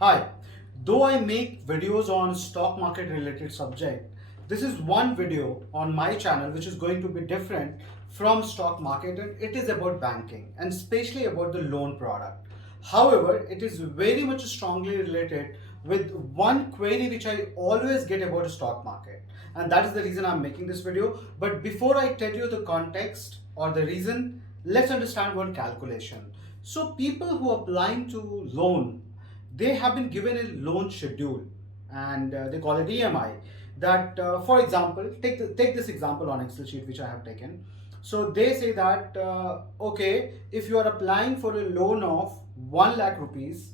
Hi, though I make videos on stock market related subject, this is one video on my channel which is going to be different from stock market, and it is about banking and especially about the loan product. However, it is very much strongly related with one query which I always get about the stock market, and that is the reason I'm making this video. But before I tell you the context or the reason, let's understand one calculation. So people who are applying to loan, they have been given a loan schedule, and they call it EMI. That, for example, take this example on Excel sheet which I have taken. So they say that, okay, if you are applying for a loan of 1 lakh rupees,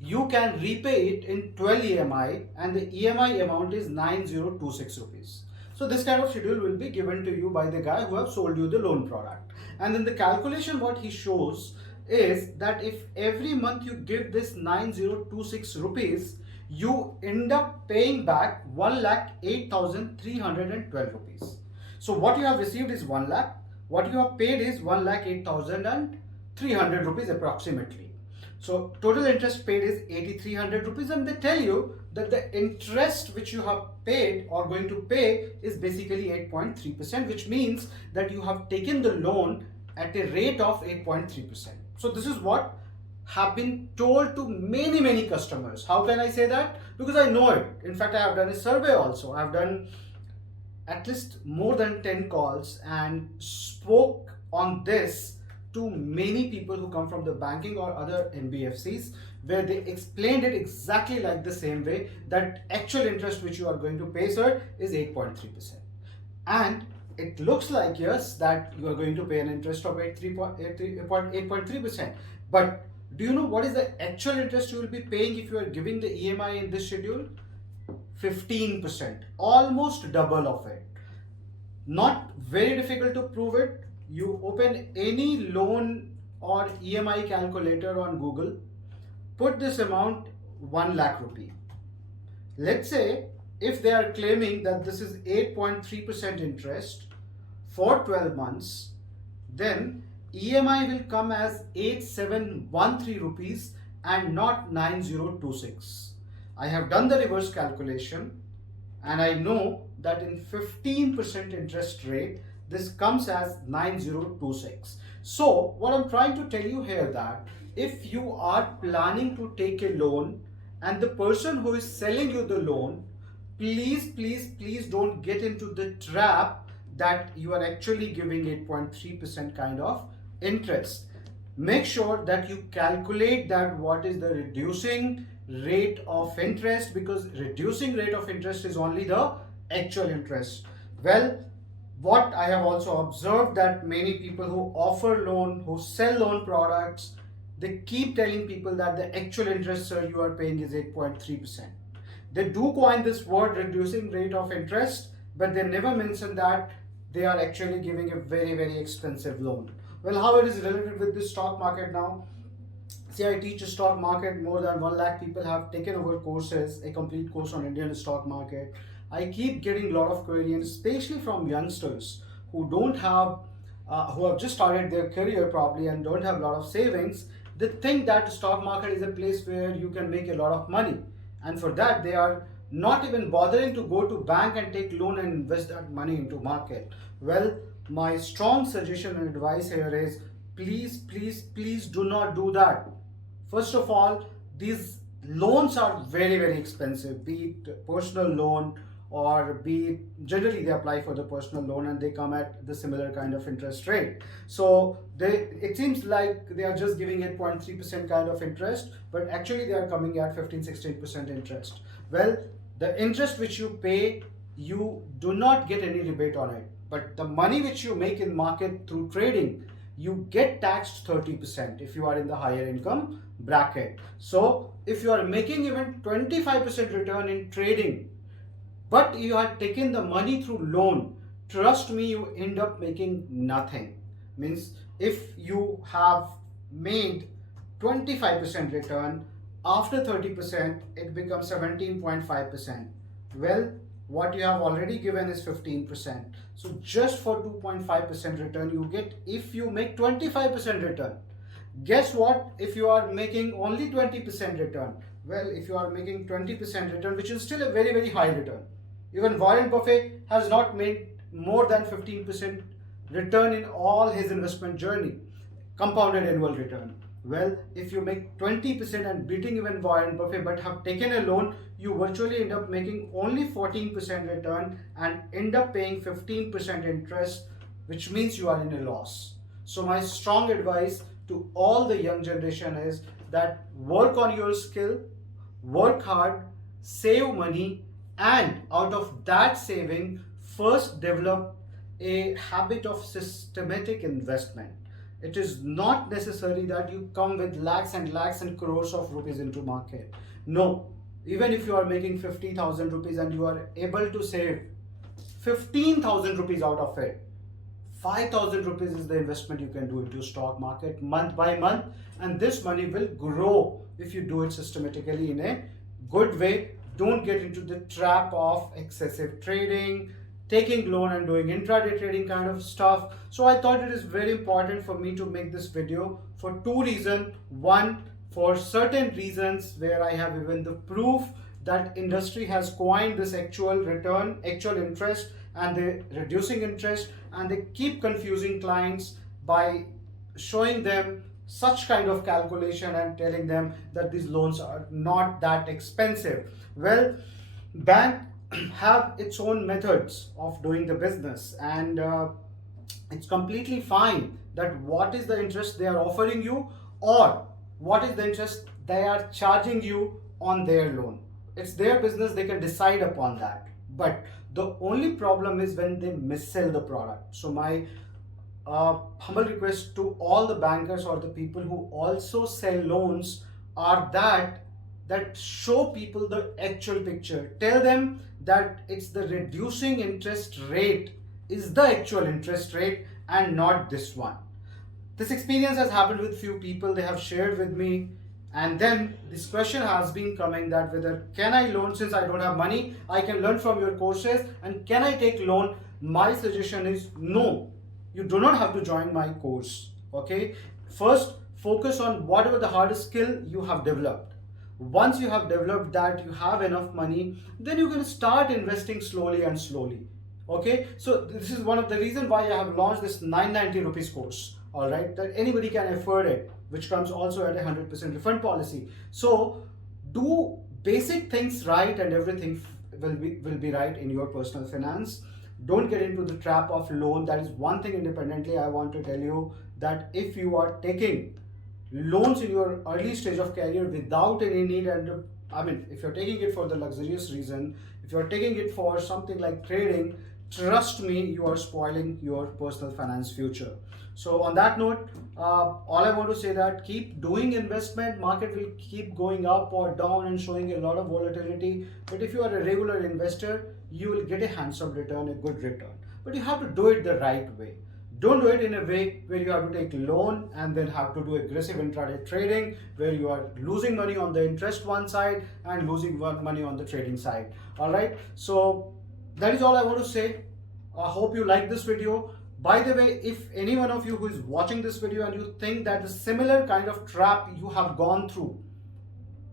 you can repay it in 12 EMI, and the EMI amount is 9026 rupees. So this kind of schedule will be given to you by the guy who have sold you the loan product. And then the calculation what he shows is that if every month you give this 9026 rupees, you end up paying back 1,08,312 rupees. So what you have received is 1 lakh, what you have paid is 1,08,300 rupees approximately. So total interest paid is 8,300 rupees, and they tell you that the interest which you have paid or going to pay is basically 8.3%, which means that you have taken the loan at a rate of 8.3%. So this is what have been told to many customers. How can I say that? Because I know it. In fact, I have done a survey also. I have done at least more than 10 calls and spoke on this to many people who come from the banking or other NBFCs, where they explained it exactly like the same way, that actual interest which you are going to pay, sir, is 8.3%. And it looks like, yes, that you are going to pay an interest of 8.3%. But do you know what is the actual interest you will be paying if you are giving the EMI in this schedule? 15%, almost double of it. Not very difficult to prove it. You open any loan or EMI calculator on Google, put this amount 1 lakh rupee. Let's say if they are claiming that this is 8.3% interest for 12 months, then EMI will come as 8713 rupees and not 9026. I have done the reverse calculation, and I know that in 15% interest rate, this comes as 9026. So what I'm trying to tell you here, that if you are planning to take a loan and the person who is selling you the loan, please don't get into the trap that you are actually giving 8.3% kind of interest. Make sure that you calculate that what is the reducing rate of interest, because reducing rate of interest is only the actual interest. Well, what I have also observed, that many people who offer loan, who sell loan products, they keep telling people that the actual interest, sir, you are paying is 8.3%. They do coin this word reducing rate of interest, but they never mention that they are actually giving a very expensive loan. Well, how it is related with the stock market now? See, I teach a stock market. More than 1 lakh people have taken over courses, a complete course on Indian stock market. I keep getting a lot of queries, especially from youngsters who don't have, who have just started their career probably and don't have a lot of savings. They think that the stock market is a place where you can make a lot of money, and for that they are not even bothering to go to bank and take loan and invest that money into market. Well, my strong suggestion and advice here is, please do not do that. First of all, these loans are very expensive, be it personal loan or be it, generally they apply for the personal loan and they come at the similar kind of interest rate. So it seems like they are just giving 8.3% kind of interest, but actually they are coming at 15-16% interest. Well, the interest which you pay, you do not get any rebate on it, but the money which you make in market through trading, you get taxed 30% if you are in the higher income bracket. So if you are making even 25% return in trading, but you are taking the money through loan, trust me, you end up making nothing. Means if you have made 25% return, after 30% it becomes 17.5%. Well, what you have already given is 15%. So just for 2.5% return you get if you make 25% return. Guess what? If you are making only 20% return, Well, if you are making 20% return, which is still a very, very high return. Even Warren Buffett has not made more than 15% return in all his investment journey, compounded annual return. Well, if you make 20% and beating even Warren Buffett but have taken a loan, you virtually end up making only 14% return and end up paying 15% interest, which means you are in a loss. So my strong advice to all the young generation is that work on your skill, work hard, save money, and out of that saving, first develop a habit of systematic investment. It is not necessary that you come with lakhs and lakhs and crores of rupees into market. No, even if you are making 50,000 rupees and you are able to save 15,000 rupees out of it, 5,000 rupees is the investment you can do into stock market month by month, and this money will grow if you do it systematically in a good way. Don't get into the trap of excessive trading, taking loan and doing intraday trading kind of stuff. So I thought it is very important for me to make this video for two reasons. One, for certain reasons where I have even the proof that industry has coined this actual return, actual interest, and they're reducing interest, and they keep confusing clients by showing them such kind of calculation and telling them that these loans are not that expensive. Well, bank have its own methods of doing the business, and it's completely fine that what is the interest they are offering you or what is the interest they are charging you on their loan. It's their business, they can decide upon that. But the only problem is when they missell the product. So my humble request to all the bankers or the people who also sell loans are that show people the actual picture. Tell them that it's the reducing interest rate is the actual interest rate and not this one. This experience has happened with few people, they have shared with me, and then this question has been coming that whether can I loan, since I don't have money, I can learn from your courses, and can I take loan? My suggestion is no, you do not have to join my course. Okay, first focus on whatever the hardest skill you have developed. Once you have developed that, you have enough money, then you can start investing slowly and slowly. Okay, so this is one of the reasons why I have launched this 990 rupees course, all right, that anybody can afford it, which comes also at a 100% refund policy. So do basic things right and everything will be right in your personal finance. Don't get into the trap of loan. That is one thing independently I want to tell you, that if you are taking loans in your early stage of career without any need, and I mean, if you're taking it for the luxurious reason, if you're taking it for something like trading, trust me, you are spoiling your personal finance future. So on that note, all I want to say that keep doing investment. Market will keep going up or down and showing a lot of volatility, but if you are a regular investor, you will get a handsome return, a good return. But you have to do it the right way. Don't do it in a way where you have to take loan and then have to do aggressive intraday trading where you are losing money on the interest one side and losing money on the trading side. All right, so that is all I want to say. I hope you like this video. By the way, if any one of you who is watching this video and you think that the similar kind of trap you have gone through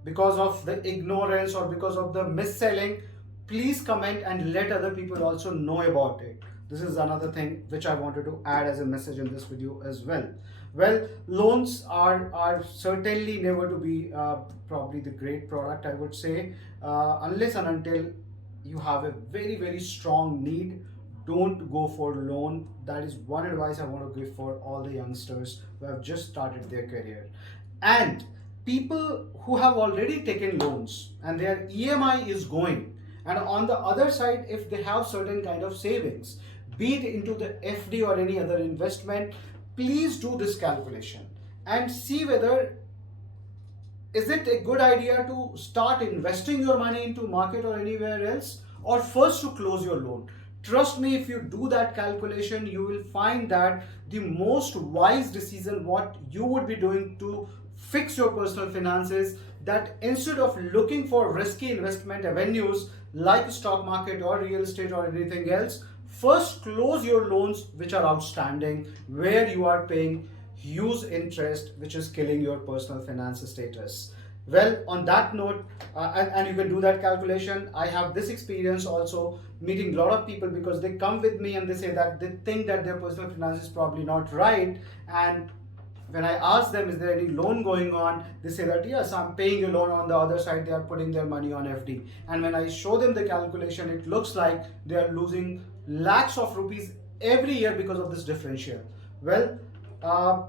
because of the ignorance or because of the mis-selling, please comment and let other people also know about it. This is another thing which I wanted to add as a message in this video as well. Well, loans are certainly never to be probably the great product, I would say, unless and until you have a very, very strong need. Don't go for loan. That is one advice I want to give for all the youngsters who have just started their career. And people who have already taken loans and their EMI is going, and on the other side, if they have certain kind of savings, be it into the FD or any other investment, please do this calculation and see whether is it a good idea to start investing your money into market or anywhere else, or first to close your loan. Trust me, if you do that calculation, you will find that the most wise decision what you would be doing to fix your personal finances, that instead of looking for risky investment avenues like stock market or real estate or anything else, first close your loans which are outstanding, where you are paying huge interest, which is killing your personal finance status. Well, on that note, and you can do that calculation. I have this experience also meeting a lot of people, because they come with me and they say that they think that their personal finance is probably not right. And when I ask them, is there any loan going on? They say that yes, I'm paying a loan. On the other side, they are putting their money on FD. And when I show them the calculation, it looks like they are losing lakhs of rupees every year because of this differential. Well, uh,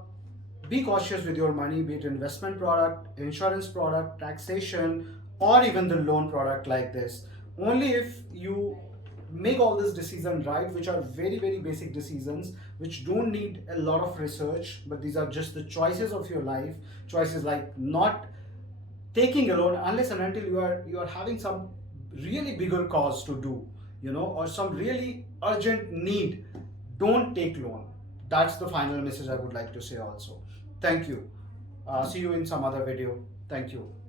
be cautious with your money, be it investment product, insurance product, taxation, or even the loan product like this. Only if you make all these decisions right, which are very, very basic decisions, which don't need a lot of research, but these are just the choices of your life. Choices like not taking a loan unless and until you are having some really bigger cause to do, or some really urgent need. Don't take loan. That's the final message I would like to say also. Thank you. See you in some other video. Thank you.